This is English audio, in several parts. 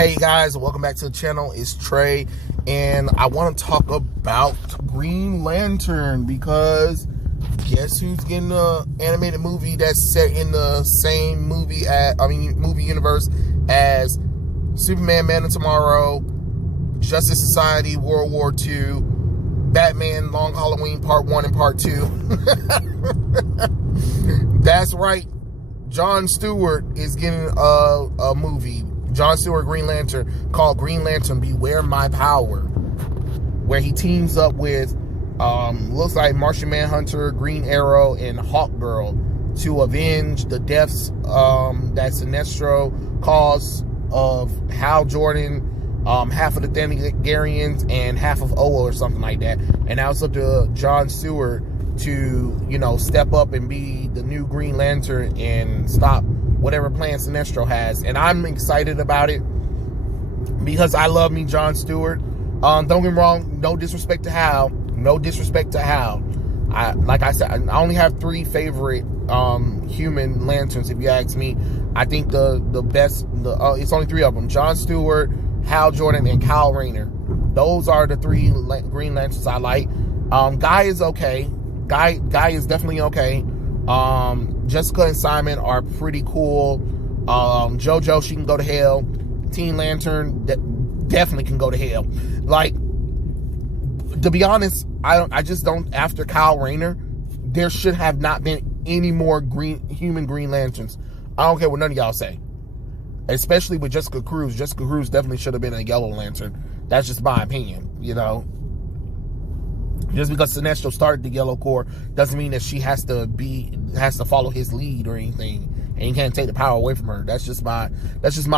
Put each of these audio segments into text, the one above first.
Hey guys, welcome back to the channel. It's Trey, and I want to talk about Green Lantern because guess who's getting an animated movie that's set in the same movie movie universe as Superman, Man of Tomorrow, Justice Society, World War II, Batman, Long Halloween Part 1 and Part 2. That's right. John Stewart is getting a movie. John Stewart Green Lantern called Green Lantern Beware My Power, where he teams up with looks like Martian Manhunter, Green Arrow, and Hawkgirl to avenge the deaths that Sinestro caused of Hal Jordan, half of the Thanagarians, and half of Oa or something like that. And now it's up to John Stewart to, step up and be the new Green Lantern and stop whatever plan Sinestro has. And I'm excited about it because I love me John Stewart. Don't get me wrong, no disrespect to Hal. Like I said, I only have three favorite human lanterns, if you ask me. I think the best, it's only three of them: John Stewart, Hal Jordan, and Kyle Rayner. Those are the three Green Lanterns I like. Guy is okay. Guy is definitely okay. Jessica and Simon are pretty cool. JoJo, she can go to hell. Teen Lantern definitely can go to hell. Like, to be honest, I just don't. After Kyle Rayner, there should have not been any more human Green Lanterns. I don't care what none of y'all say. Especially with Jessica Cruz. Jessica Cruz definitely should have been a Yellow Lantern. That's just my opinion, Just because Sinestro started the Yellow Corps doesn't mean that she has to follow his lead or anything, and he can't take the power away from her. That's just my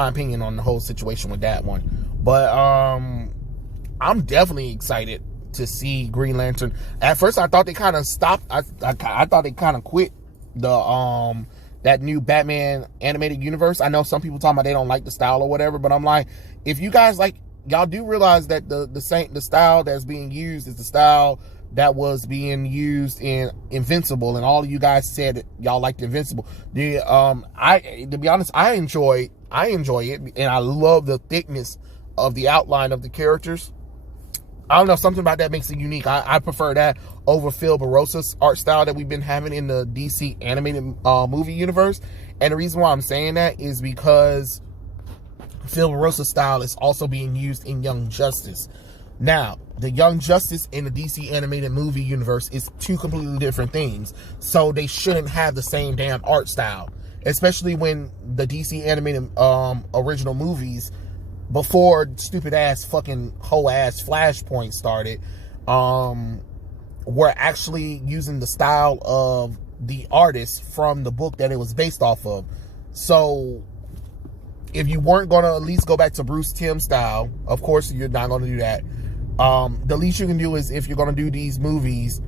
opinion on the whole situation with that one. But I'm definitely excited to see Green Lantern. At first, I thought they kind of stopped. I thought they kind of quit the that new Batman animated universe. I know some people talking about they don't like the style or whatever, but I'm like, if you guys like. Y'all do realize that the style that's being used is the style that was being used in Invincible, and all of you guys said y'all liked Invincible. To be honest, I enjoy it, and I love the thickness of the outline of the characters. I don't know, something about that makes it unique. I prefer that over Phil Barossa's art style that we've been having in the DC animated movie universe. And the reason why I'm saying that is because Phil Barossa's style is also being used in Young Justice. Now, the Young Justice in the DC animated movie universe is two completely different things. So they shouldn't have the same damn art style. Especially when the DC animated original movies, before stupid ass fucking hoe ass Flashpoint started, were actually using the style of the artist from the book that it was based off of. So if you weren't going to at least go back to Bruce Timm's style, of course you're not going to do that. The least you can do is, if you're going to do these movies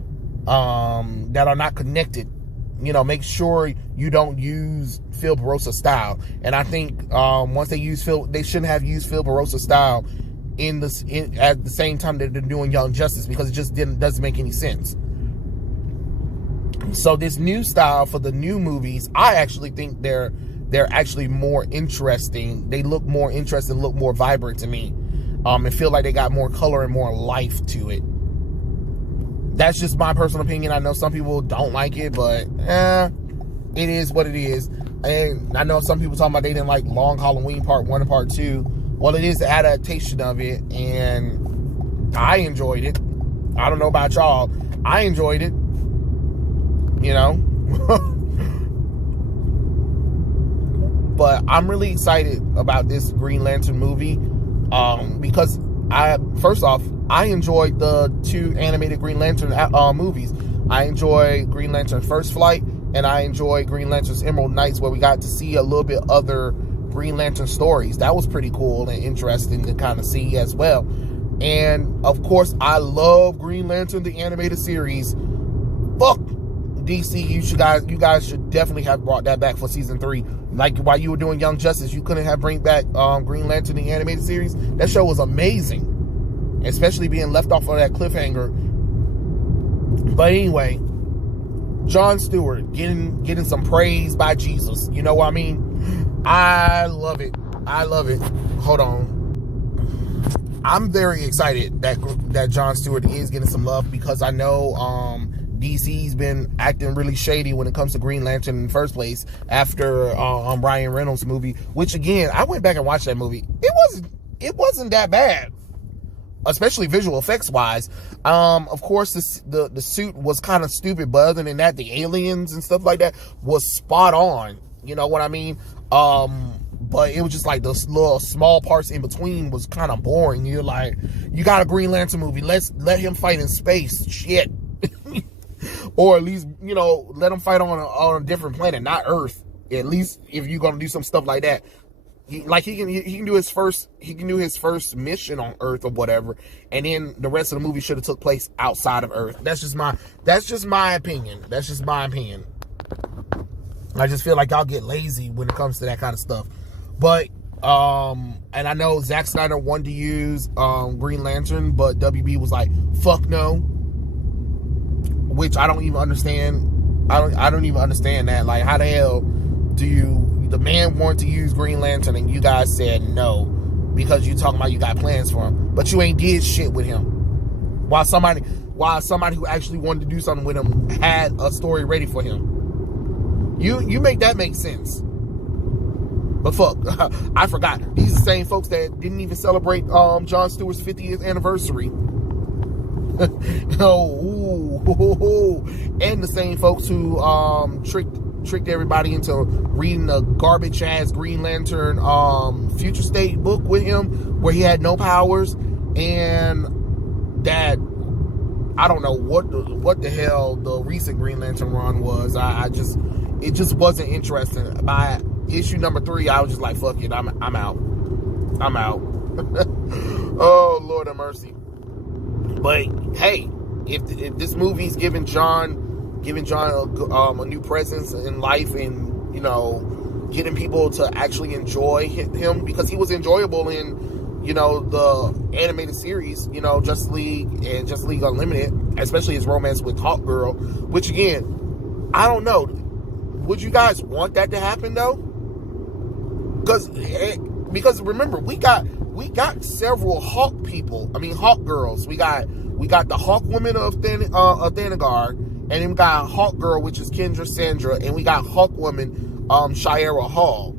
that are not connected, make sure you don't use Phil Barossa's style. And I think once they use they shouldn't have used Phil Barossa's style at the same time that they're doing Young Justice, because it just doesn't make any sense. So this new style for the new movies, I actually think they're actually more interesting. They look more interesting, look more vibrant to me, and feel like they got more color and more life to it. That's just my personal opinion. I know some people don't like it, but it is what it is. And I know some people talking about they didn't like Long Halloween Part 1 and Part 2. Well, it is an adaptation of it, and I enjoyed it. I don't know about y'all. I enjoyed it. But I'm really excited about this Green Lantern movie because first off, I enjoyed the two animated Green Lantern movies. I enjoy Green Lantern First Flight, and I enjoy Green Lantern's Emerald Knights, where we got to see a little bit other Green Lantern stories. That was pretty cool and interesting to kind of see as well. And of course, I love Green Lantern, the animated series. Fuck DC, you guys should definitely have brought that back for season 3. Like, while you were doing Young Justice, you couldn't have bring back Green Lantern, the animated series. That show was amazing, especially being left off of that cliffhanger. But anyway, John Stewart getting some praise by Jesus. You know what I mean? I love it. I love it. Hold on. I'm very excited that Jon Stewart is getting some love, because I know DC's been acting really shady when it comes to Green Lantern in the first place after Ryan Reynolds' movie, which again, I went back and watched that movie. It wasn't that bad, especially visual effects wise. Of course, the suit was kind of stupid, but other than that, the aliens and stuff like that was spot on. You know what I mean? But it was just like those little small parts in between was kind of boring. You're like, you got a Green Lantern movie, let him fight in space, shit. Or at least, you know, let him fight on a different planet, not Earth. At least if you're gonna do some stuff like that. He can do his first mission on Earth or whatever, and then the rest of the movie should have took place outside of Earth. That's just my opinion. I just feel like y'all get lazy when it comes to that kind of stuff. But and I know Zack Snyder wanted to use Green Lantern, but WB was like, fuck no. Which I don't even understand. I don't even understand that. Like, how the hell the man wanted to use Green Lantern and you guys said no because you talking about you got plans for him, but you ain't did shit with him. While somebody who actually wanted to do something with him had a story ready for him. You make that make sense. But fuck, I forgot. These are the same folks that didn't even celebrate Jon Stewart's 50th anniversary. And the same folks who tricked everybody into reading a garbage ass Green Lantern future state book with him where he had no powers, and that I don't know what the hell the recent Green Lantern run was. It just wasn't interesting. By issue number 3, I was just like, fuck it, I'm out. Oh, Lord have mercy. But hey, if this movie's giving John a new presence in life, and you know, getting people to actually enjoy him, because he was enjoyable in, you know, the animated series, you know, Justice League and Justice League Unlimited, especially his romance with Hawk Girl, which again, I don't know, would you guys want that to happen though? Because remember, we got several Hawk girls. We got the Hawk woman of Thanagar, and then we got Hawk Girl, which is Kendra Sandra, and we got Hawk woman Shiera Hall.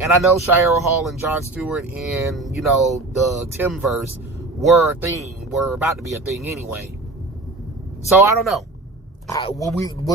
And I know Shiera Hall and Jon Stewart and, you know, the Timverse were about to be a thing anyway. So I don't know. Would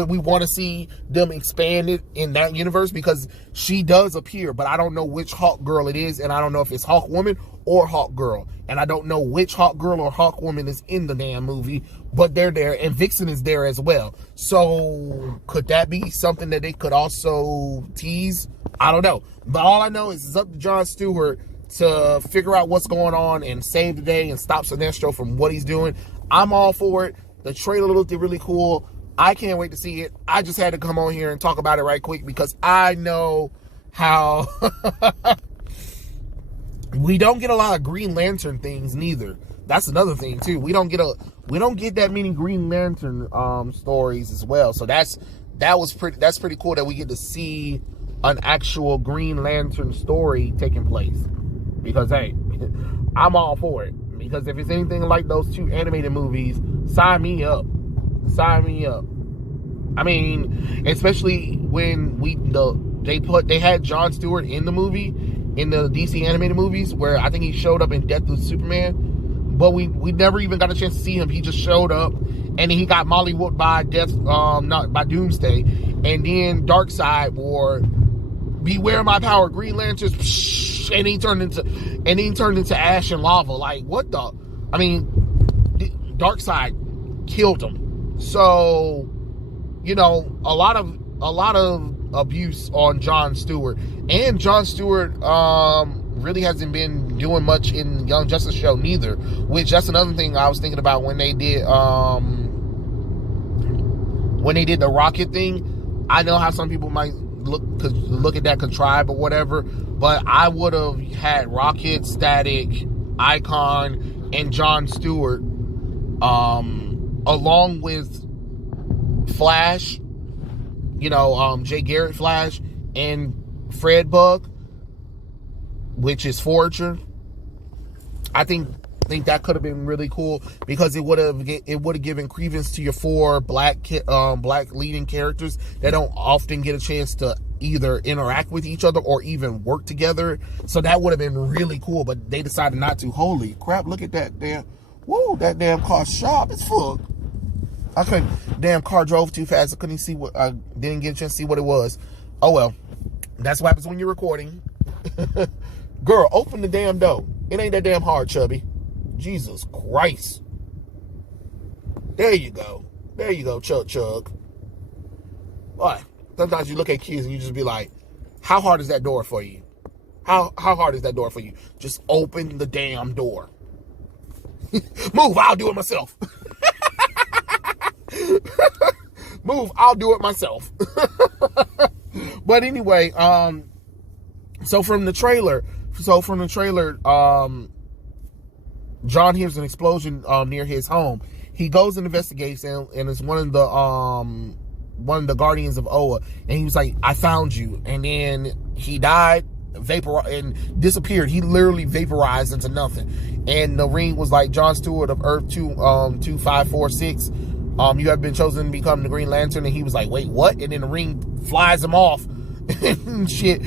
we want to see them expanded in that universe? Because she does appear, but I don't know which Hawk Girl it is, and I don't know if it's Hawk Woman or Hawk Girl, and I don't know which Hawk Girl or Hawk Woman is in the damn movie, but they're there, and Vixen is there as well. So could that be something that they could also tease? I don't know, but all I know is it's up to Jon Stewart to figure out what's going on and save the day and stop Sinestro from what he's doing. I'm all for it. The trailer looked really cool. I can't wait to see it. I just had to come on here and talk about it right quick because I know how we don't get a lot of Green Lantern things neither. That's another thing too. We don't get that many Green Lantern stories as well. So that's pretty cool that we get to see an actual Green Lantern story taking place. Because hey, I'm all for it. Because if it's anything like those 2 animated movies, sign me up. I mean, especially when they had Jon Stewart in the movie, in the DC animated movies, where I think he showed up in Death of Superman, but we never even got a chance to see him. He just showed up, and then he got mollywooped by by Doomsday, and then Darkseid wore "Beware My Power," Green Lantern, and he turned into ash and lava. Like, what the? I mean, Darkseid killed him. So, you know, a lot of abuse on Jon Stewart, and Jon Stewart really hasn't been doing much in Young Justice show neither. Which that's another thing I was thinking about when they did the Rocket thing. I know how some people might look at that contrived or whatever, but I would have had Rocket, Static, Icon, and Jon Stewart along with Flash, you know, Jay Garrett Flash, and Fred Bug, which is Forager. I think that could have been really cool because it would have given credence to your 4 black leading characters that don't often get a chance to either interact with each other or even work together. So that would have been really cool, but they decided not to. Holy crap, look at that damn, whoa, that damn car sharp as fuck. Damn car drove too fast. I couldn't see I didn't get a chance to see what it was. Oh well, that's what happens when you're recording. Girl, open the damn door. It ain't that damn hard, chubby. Jesus Christ. There you go. There you go, chug. Boy, sometimes you look at kids and you just be like, how hard is that door for you? How hard is that door for you? Just open the damn door. Move, I'll do it myself. Move, I'll do it myself. But anyway, so from the trailer, John hears an explosion near his home. He goes and investigates, and it's one of the guardians of Oa, and he was like, I found you. And then he died, and disappeared. He literally vaporized into nothing. And the ring was like, John Stewart of Earth 2546, you have been chosen to become the Green Lantern. And he was like, wait, what? And then the ring flies him off and shit.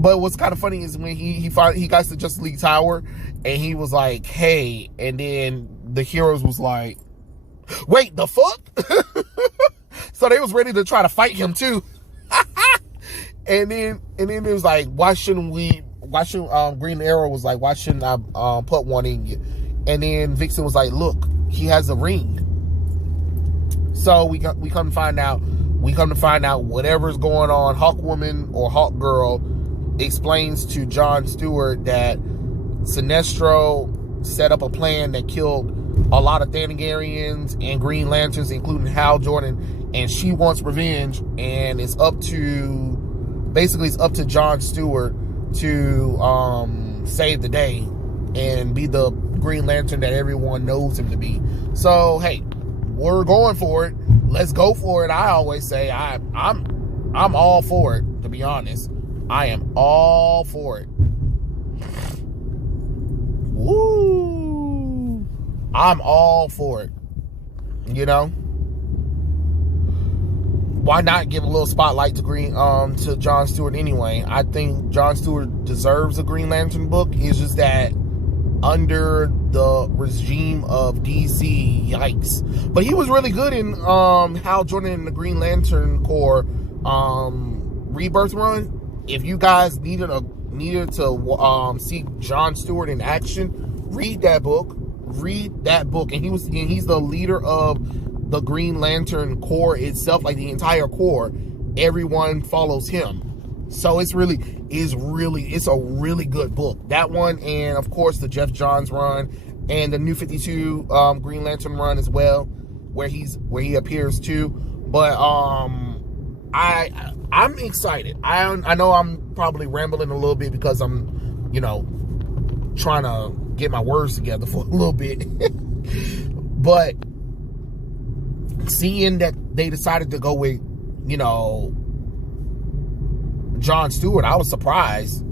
But what's kind of funny is when he got to Justice League Tower, and he was like, hey, and then the heroes was like, wait, the fuck? So they was ready to try to fight him too. and then it was like, why shouldn't Green Arrow was like, why shouldn't I put one in you? And then Vixen was like, look, he has a ring. So we come to find out whatever's going on, Hawkwoman or Hawkgirl explains to John Stewart that Sinestro set up a plan that killed a lot of Thanagarians and Green Lanterns, including Hal Jordan, and she wants revenge, and it's up to John Stewart to save the day and be the Green Lantern that everyone knows him to be. So hey, we're going for it. Let's go for it. I always say I'm all for it, to be honest. I am all for it. Woo! I'm all for it. You know? Why not give a little spotlight to John Stewart anyway? I think John Stewart deserves a Green Lantern book. It's just that under the regime of DC, yikes. But he was really good in Hal Jordan and the Green Lantern Corps Rebirth run. If you guys needed to see John Stewart in action, read that book. And he's the leader of the Green Lantern Corps itself, like the entire Corps. Everyone follows him. So it's a really good book. That one, and of course the Jeff Johns run and the New 52 Green Lantern run as well, where he appears too. But I'm excited. I know I'm probably rambling a little bit because I'm, trying to get my words together for a little bit. But seeing that they decided to go with, John Stewart, I was surprised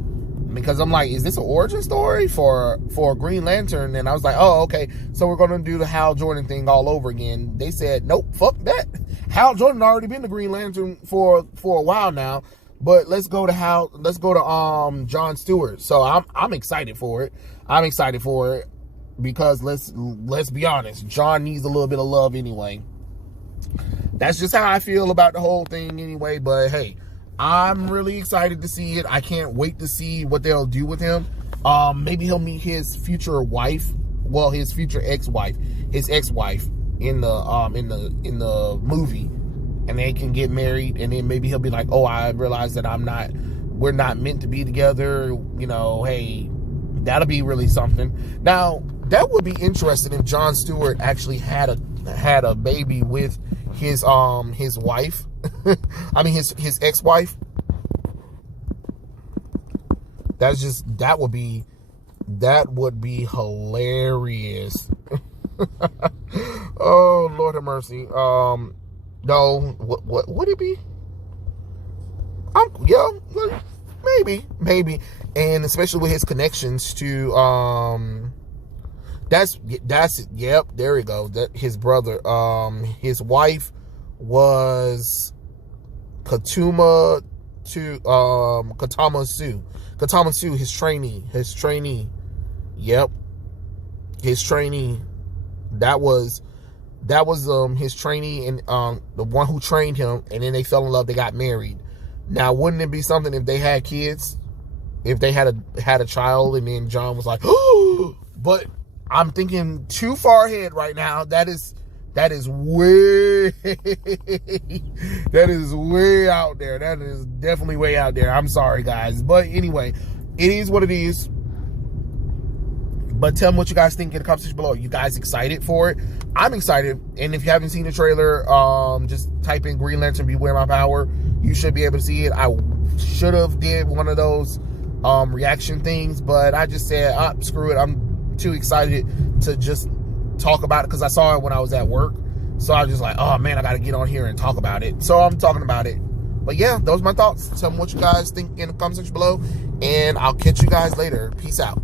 because I'm like, is this an origin story for Green Lantern? And I was like, oh, okay, so we're going to do the Hal Jordan thing all over again. They said, nope, fuck that. Hal Jordan already been the Green Lantern for a while now, but let's go to John Stewart. So I'm excited for it. I'm excited for it because let's be honest, John needs a little bit of love anyway. That's just how I feel about the whole thing anyway. But hey, I'm really excited to see it. I can't wait to see what they'll do with him. Maybe he'll meet his future wife, well, his future ex-wife in the movie, and they can get married, and then maybe he'll be like, oh, I realize that we're not meant to be together. Hey, that'll be really something. Now, that would be interesting if John Stewart actually had a baby with his wife. I mean his ex-wife. That would be hilarious. Oh, Lord have mercy. No, what would it be? Man, maybe, and especially with his connections to that's yep, there we go. That his brother, his wife was Katama Sue, his trainee. Yep, his trainee. That was his trainee, and the one who trained him, and then they fell in love. They got married. Now, wouldn't it be something if they had kids? If they had a child, and then John was like, oh, but I'm thinking too far ahead right now. That is way out there. That is definitely way out there. I'm sorry, guys, but anyway, it is what it is. But tell me what you guys think in the comment section below. Are you guys excited for it? I'm excited. And if you haven't seen the trailer, just type in Green Lantern Beware My Power. You should be able to see it. I should have did one of those reaction things, but I just said, screw it. I'm too excited to just talk about it because I saw it when I was at work. So I was just like, oh man, I got to get on here and talk about it. So I'm talking about it. But yeah, those are my thoughts. Tell me what you guys think in the comment section below. And I'll catch you guys later. Peace out.